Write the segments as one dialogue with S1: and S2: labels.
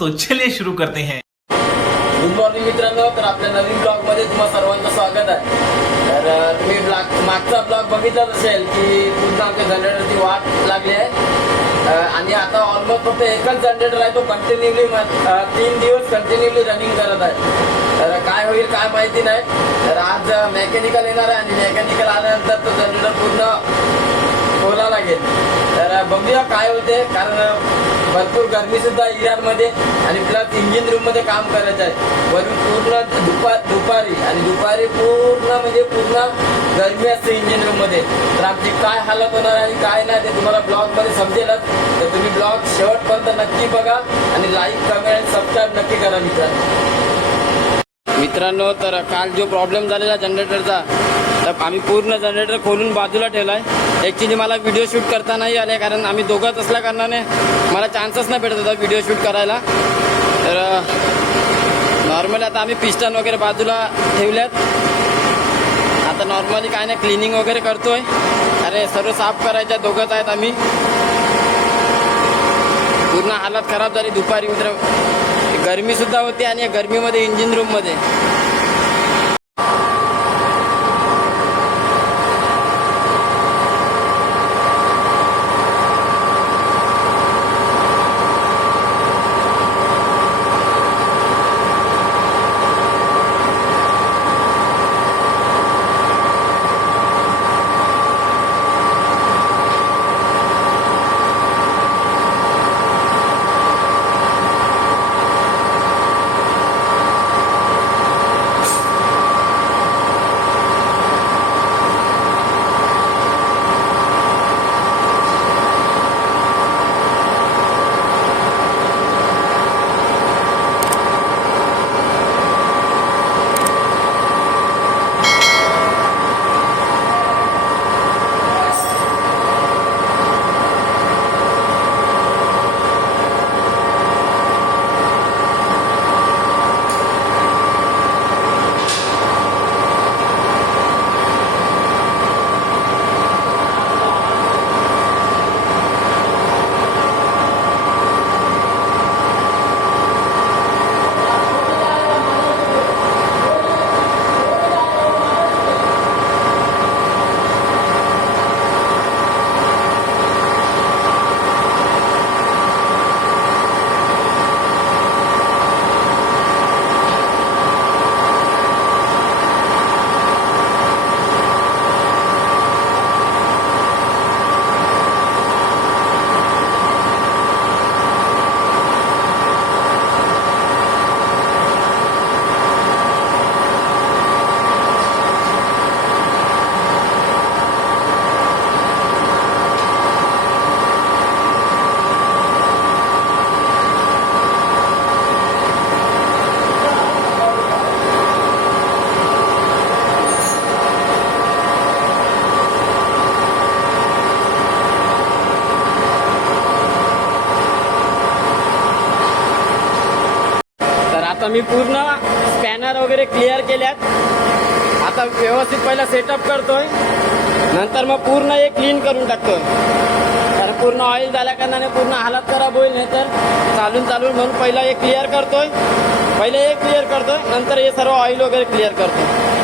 S1: तो चलिए शुरू करते हैं।
S2: गुड मॉर्निंग मित्रांनो. तर आपल्या नवीन ब्लॉगमध्ये तुम्हाला सर्वांचं स्वागत आहे. तर तुम्ही ब्लॉग मागचा ब्लॉग बघितलाच असेल की पूर्ण आमच्या जनरेटरची वाट लागली आहे. आणि आता ऑलमोस्ट फक्त एकच जनरेटर आहे तो कंटिन्युअली तीन दिवस कंटिन्युअली रनिंग करत आहे. तर काय होईल काय माहिती नाही. तर आज मेकॅनिकल येणार आहे आणि मेकॅनिकल आल्यानंतर तो जनरेटर पूर्ण खोला लागेल तर बघूया काय होते कारण भरपूर गरमी सुद्धा मध्ये आणि प्लस इंजिन रूममध्ये काम करायचं आहे. वरून पूर्ण दुपार दुपारी आणि दुपारी पूर्ण म्हणजे पूर्ण गरमी असते इंजिन रूममध्ये. तर आमची काय हालत होणार आणि काय नाही ते तुम्हाला ब्लॉगमध्ये समजेलच. तर तुम्ही ब्लॉग शेवटपर्यंत नक्की बघा आणि लाईक कमेंट आणि सबस्क्राईब नक्की करा मित्रांनो. मित्रांनो तर काल जो प्रॉब्लेम झालेला जनरेटरचा तर आम्ही पूर्ण जनरेटर खोलून बाजूला ठेवला आहे ॲक्च्युली मला व्हिडिओ शूट करता नाही आले कारण आम्ही दोघंच असल्या कारणाने मला चान्सच नाही भेटत होता व्हिडिओ शूट करायला. तर नॉर्मली आता आम्ही पिस्टन वगैरे बाजूला ठेवल्यात. आता नॉर्मली काय नाही क्लिनिंग वगैरे करतोय. अरे सर्व साफ करायच्या दोघंच आहेत आम्ही. पूर्ण हालत खराब झाली. दुपारी मित्र गर्मीसुद्धा होती आणि गर्मीमध्ये इंजिन रूम आता मी पूर्ण स्पॅनर वगैरे क्लिअर केल्यात. आता व्यवस्थित पहिला सेटअप करतोय. नंतर मग पूर्ण हे क्लीन करून टाकतोय. कारण पूर्ण ऑइल झाल्या कारणाने पूर्ण हालत खराब होईल नाही तर चालून चालून म्हणून पहिला हे क्लिअर करतोय. पहिले हे क्लिअर करतोय नंतर हे सर्व ऑइल वगैरे क्लिअर करतोय.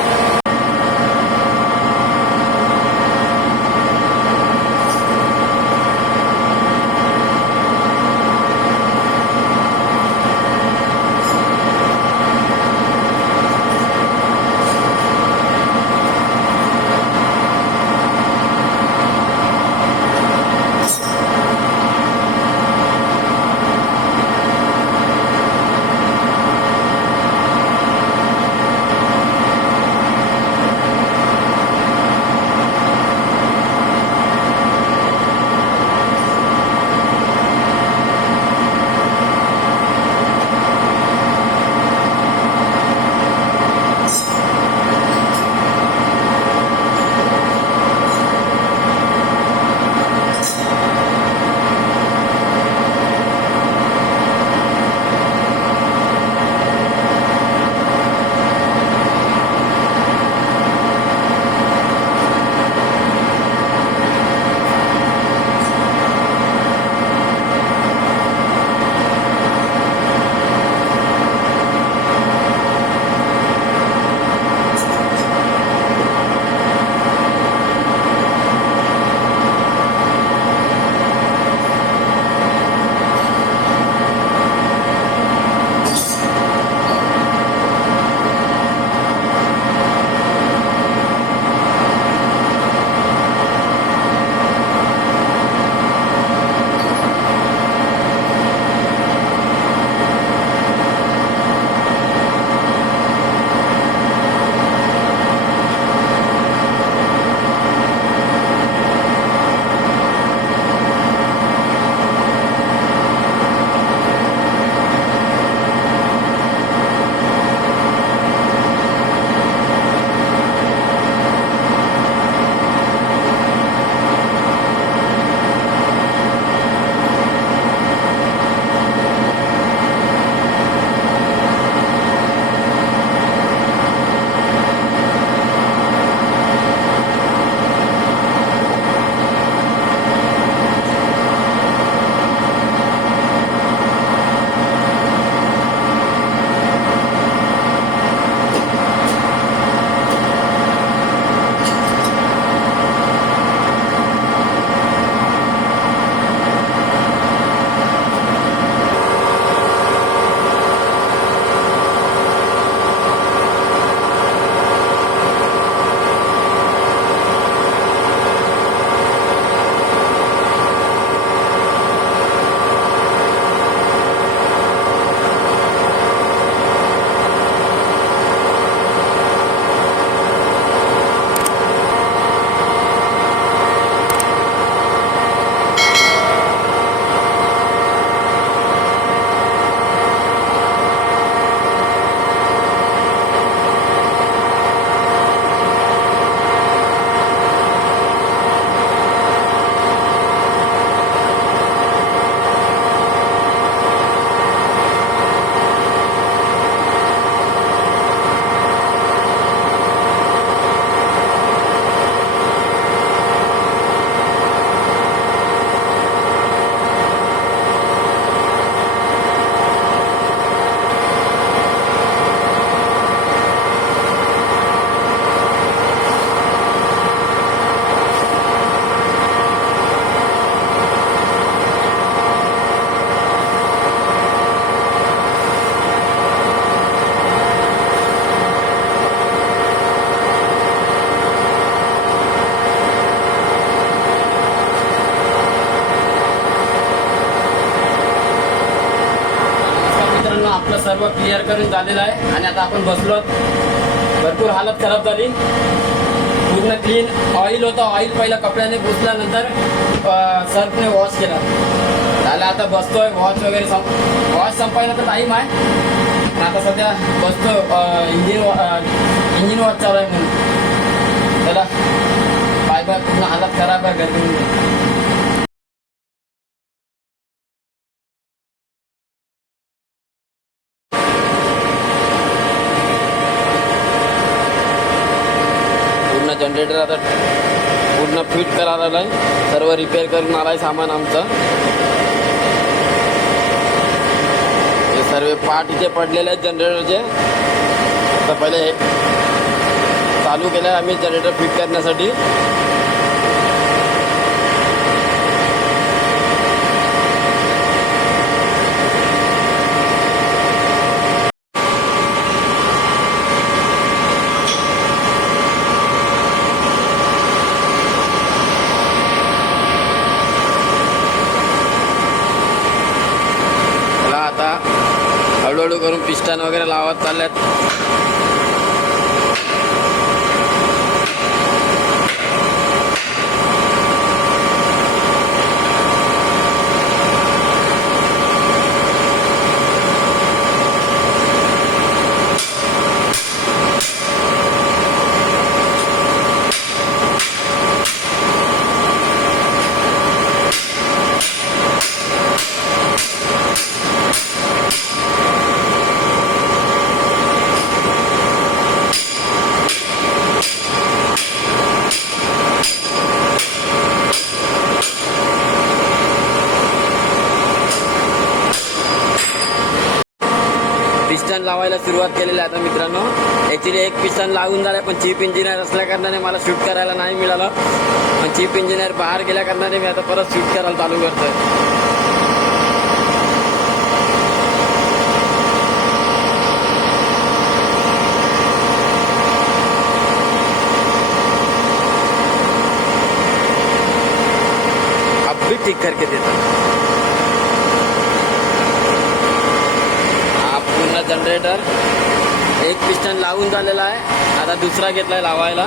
S2: आपलं सर्व क्लिअर करून झालेलं आहे. आणि आता आपण बसलो भरपूर हालत खराब झाली. पूर्ण क्लीन ऑइल होतं. ऑइल पहिलं कपड्याने पुसल्यानंतर सर्फने वॉश केला. झालं आता बसतोय वॉश वगैरे संप वॉश संपायला तर टाईम आहे. आता सध्या बसतो इंजिन इंजिन वॉश चालू आहे म्हणून. चला. बाय बाय पूर्ण हालत खराब आहे गर्मी पूर्ण जनरेटर आता पूर्ण फिट करायला आहे. सर्व रिपेअर करून आलाय सामान आमचं. हे सर्व पार्ट इथे पडलेले आहेत जनरेटरचे आता पहिले चालू केलं आहे आम्ही जनरेटर फिट करण्यासाठी मला आता हळूहळू करून पिस्टन वगैरे लावत चालल्यात. पिस्टन लावायला सुरुवात केलेली आहे आता मित्रांनो. ॲक्च्युली एक पिस्टन लावून झालं पण चीफ इंजिनियर असल्या कारणाने मला शूट करायला नाही मिळालं. पण चीफ इंजिनियर बाहेर गेल्या कारणाने मी आता परत शूट करायला चालू करतोय. ठीक करके देता हा पूर्ण जनरेटर एक पिस्टन लावून झालेला आहे. आता दुसरा घेतलाय लावायला.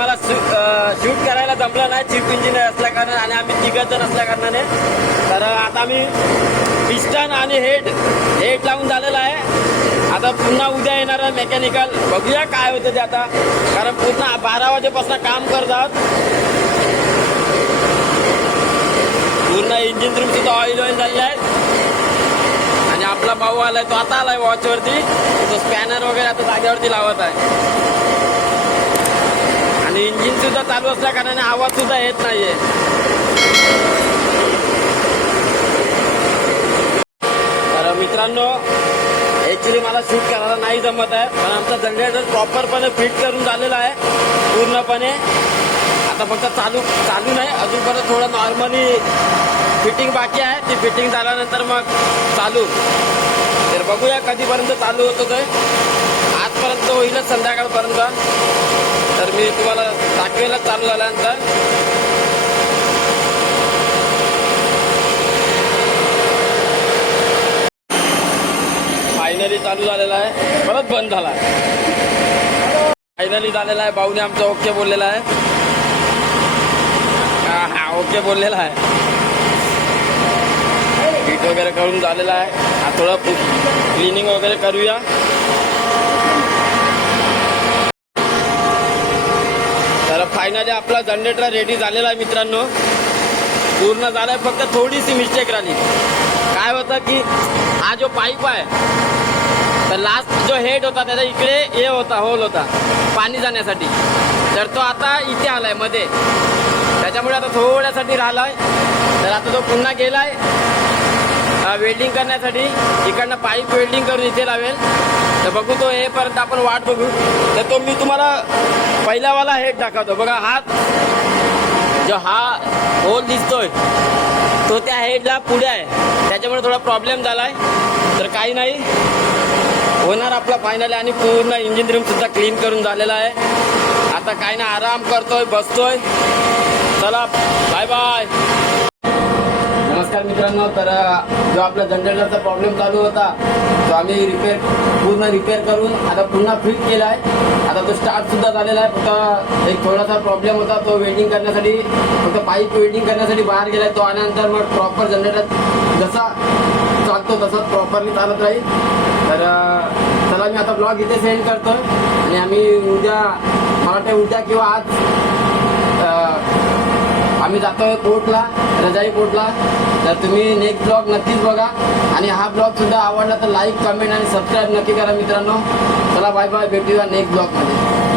S2: आम्हाला शूट करायला जमलं नाही चीफ इंजिनियर असल्या कारणाने आणि आम्ही तिघच जण असल्या कारणाने तर आता आम्ही पिस्टन आणि हेड हेड लावून झालेलं आहे. आता पुन्हा उद्या येणार आहे मेकॅनिकल बघूया काय होतं ते आता. कारण पूर्ण बारा वाजेपासून काम करतात. पूर्ण इंजिन रूम सुद्धा ऑइल ऑइल झालेलं आहे. आणि आपला भाऊ आलाय तो आता आलाय वॉचवरती तो स्पॅनर वगैरे आता जागेवरती लावत आहे. चालू असल्या कारणाने आवाज सुद्धा येत नाहीये. तर मित्रांनो ऍक्च्युली मला शूट करायला नाही जमत आहे पण आमचा जनरेटर प्रॉपरपणे फिट करून झालेला आहे पूर्णपणे. आता फक्त चालू चालू नाही अजून परत थोडं नॉर्मली फिटिंग बाकी आहे. ती फिटिंग झाल्यानंतर मग चालू. तर बघूया कधीपर्यंत चालू होतं ते. आजपर्यंत होईलच संध्याकाळपर्यंत. तर मी तुम्हाला दाखवायला चालू झाल्यानंतर फायनली चालू झालेला आहे. परत बंद झाला फायनली झालेला आहे. भाऊने आमचा ओके बोललेला आहे. हा, ओके बोललेला आहे. पीठ वगैरे करून झालेला आहे. थोडं क्लिनिंग वगैरे करूया. फायनली आपला जनरेटर रेडी झालेला आहे मित्रांनो. पूर्ण झालाय फक्त थोडीशी मिस्टेक राहिली. काय होतं की हा जो पाईप आहे तर लास्ट जो हेड होता त्याच्या इकडे हे होता होल होता पाणी जाण्यासाठी. तर तो आता इथे आलायमध्ये. त्याच्यामुळे आता थोड्यासाठी राहिलाय. तर आता तो पुन्हा गेलाय. वेल्डिंग करण्यासाठी इकडनं पाईप वेल्डिंग करून इथे लावेल. तर बघू तो येईपर्यंत आपण वाट बघू. तर तो मी तुम्हाला पहिल्यावाला हेड दाखवतो. बघा हात जो हा होल दिसतोय तो त्या हेडला पुढे आहे. त्याच्यामुळे थोडा प्रॉब्लेम झालाय. तर काही नाही. होणार आपला फायनल आणि पूर्ण इंजिन रूम सुद्धा क्लीन करून झालेला आहे. आता काही ना आराम करतोय बसतोय. चला बाय बाय नमस्कार मित्रांनो तर जो आपला जनरेटरचा प्रॉब्लेम चालू होता तो आम्ही रिपेअर पूर्ण रिपेअर करून आता पुन्हा फिट केला आहे आता तो स्टार्ट सुद्धा झालेला आहे. फक्त एक थोडासा प्रॉब्लेम होता तो वेल्डिंग करण्यासाठी फक्त पाईप वेल्डिंग करण्यासाठी बाहेर गेला तो आल्यानंतर मग प्रॉपर जनरेटर जसा चालतो तसा प्रॉपरली चालत राहील. तर चला मी आता ब्लॉग इथे सेंड करतो आणि आम्ही उद्या मला वाटतं उद्या किंवा आज आम्ही जातो आहे कोर्टला रजाई कोर्टला. तर तुम्ही नेक्स्ट ब्लॉग नक्कीच बघा. आणि हा ब्लॉग सुद्धा आवडला तर लाईक कमेंट आणि सबस्क्राईब नक्की करा मित्रांनो. चला बाय बाय भेटूया नेक्स्ट ब्लॉगमध्ये